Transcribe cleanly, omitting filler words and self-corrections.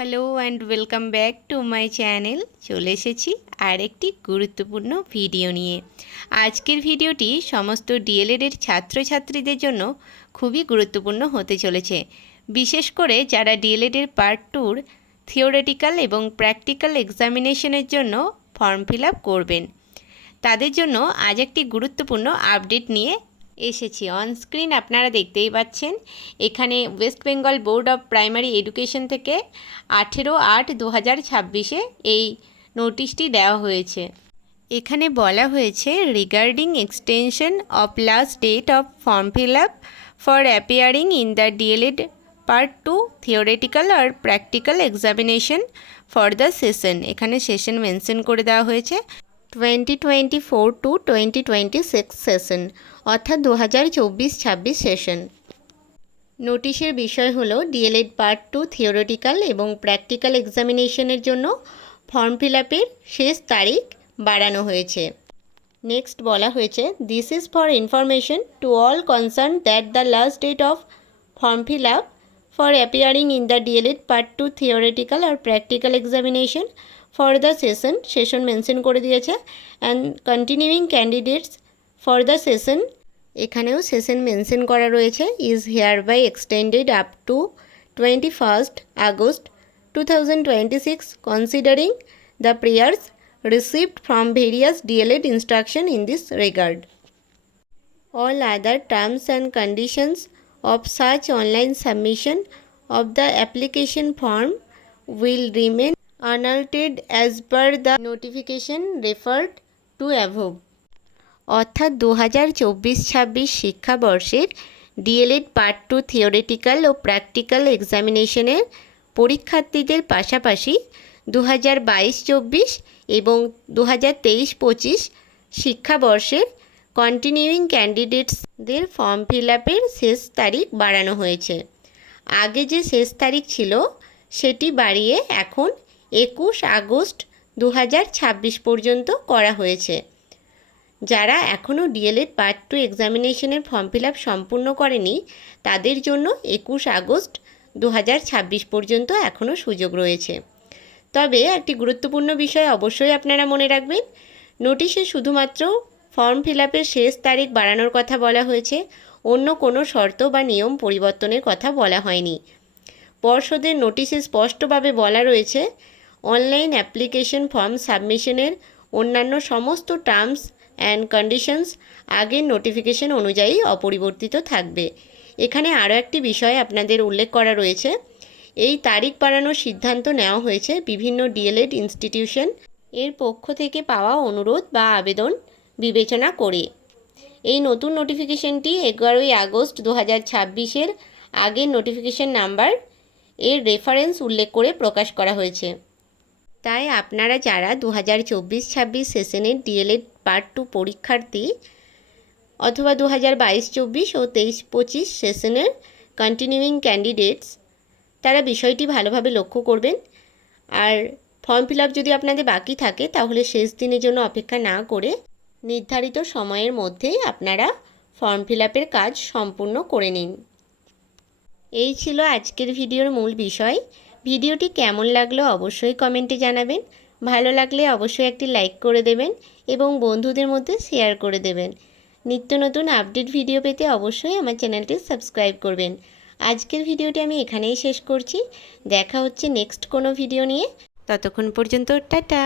Hello and welcome back to my channel. চলে এসেছি আরেকটি গুরুত্বপূর্ণ ভিডিও নিয়ে। আজকের ভিডিওটি সমস্ত ডিএলএডের ছাত্রছাত্রীদের জন্য খুবই গুরুত্বপূর্ণ হতে চলেছে, বিশেষ করে যারা ডিএলএডের পার্ট 2-র থিওরিটিক্যাল এবং প্র্যাকটিক্যাল এক্সামিনেশনের জন্য ফর্ম ফিল আপ করবেন। তাদের জন্য আজ একটি গুরুত্বপূর্ণ আপডেট নিয়ে এসেছি। অন স্ক্রিন আপনারা দেখতেই পাচ্ছেন, এখানে West Bengal Board of Primary Education থেকে 18/8/2026 এই নোটিশটি দেওয়া হয়েছে। এখানে বলা হয়েছে regarding extension of last date of form fill up for appearing in the DElEd part 2 theoretical আর practical examination for the session. এখানে সেশন মেনশন করে দেওয়া হয়েছে 2024 to 2026 সেশন, অর্থাৎ 2024-26 সেশন। নোটিশের বিষয় হলো ডিএলএড পার্ট 2 থিওরিটিক্যাল এবং প্র্যাকটিক্যাল এক্সামিনেশনের জন্য ফর্ম ফিল আপের শেষ তারিখ বাড়ানো হয়েছে। নেক্সট বলা হয়েছে, this is for information to all concern that the last date of form fill up for appearing in the DElEd part 2 theoretical আর practical examination for the session mention করে দিয়েছে। And continuing candidates for the session, এখানেও session mention করা রয়েছে, is hereby extended up to 21st August 2026 considering the prayers received from various DLED instruction in this regard. All other terms and conditions of such online submission of the application form will remain unaltered as per the notification referred to above. অর্থাৎ 2024-26 শিক্ষাবর্ষের D.El.Ed part 2 theoretical ও practical এক্সামিনেশনের পরীক্ষার্থীদের পাশাপাশি 2022-24 এবং 2023-25 শিক্ষাবর্ষের continuing ক্যান্ডিডেটসদের form fill আপের শেষ তারিখ বাড়ানো হয়েছে। আগে যে শেষ তারিখ ছিল সেটি বাড়িয়ে এখন 21 আগস্ট 2026 পর্যন্ত করা হয়েছে। যারা এখনও ডিএলএড পার্ট 2 এক্সামিনেশনের ফর্ম ফিল আপ সম্পূর্ণ করেনি তাদের জন্য 21 আগস্ট 2026 পর্যন্ত এখনও সুযোগ রয়েছে। তবে একটি গুরুত্বপূর্ণ বিষয় অবশ্যই আপনারা মনে রাখবেন, নোটিশে শুধুমাত্র ফর্ম ফিল আপের শেষ তারিখ বাড়ানোর কথা বলা হয়েছে, অন্য কোনো শর্ত বা নিয়ম পরিবর্তনের কথা বলা হয়নি। পর্ষদের নোটিশে স্পষ্টভাবে বলা রয়েছে, অনলাইন অ্যাপ্লিকেশন ফর্ম সাবমিশনের অন্যান্য সমস্ত টার্মস অ্যান্ড কন্ডিশনস আগের নোটিফিকেশন অনুযায়ী অপরিবর্তিত থাকবে। এখানে আরও একটি বিষয় আপনাদের উল্লেখ করা রয়েছে, এই তারিখ বাড়ানোর সিদ্ধান্ত নেওয়া হয়েছে বিভিন্ন ডিএলএড ইনস্টিটিউশন এর পক্ষ থেকে পাওয়া অনুরোধ বা আবেদন বিবেচনা করে। এই নতুন নোটিফিকেশনটি 11 আগস্ট 2026-এর আগের নোটিফিকেশন নাম্বার এর রেফারেন্স উল্লেখ করে প্রকাশ করা হয়েছে। তাই আপনারা যারা 2024-26 সেশনের ডিএলএড পার্ট 2 পরীক্ষার্থী অথবা 2022-24 ও 23-25 সেশনের কন্টিনিউইং ক্যান্ডিডেটস, তারা বিষয়টি ভালোভাবে লক্ষ্য করবেন। আর ফর্ম ফিল আপ যদি আপনাদের বাকি থাকে তাহলে শেষ দিনের জন্য অপেক্ষা না করে নির্ধারিত সময়ের মধ্যেই আপনারা ফর্ম ফিল আপের কাজ সম্পূর্ণ করে নিন। এই ছিল আজকের ভিডিওর মূল বিষয়। ভিডিওটি কেমন লাগলো অবশ্যই কমেন্টে জানাবেন। ভালো লাগলে অবশ্যই একটি লাইক করে দেবেন এবং বন্ধুদের মধ্যে শেয়ার করে দেবেন। নিত্য নতুন আপডেট ভিডিও পেতে অবশ্যই আমার চ্যানেলটি সাবস্ক্রাইব করবেন। আজকের ভিডিওটি আমি এখানেই শেষ করছি। দেখা হচ্ছে নেক্সট কোনো ভিডিও নিয়ে। ততক্ষণ পর্যন্ত টাটা।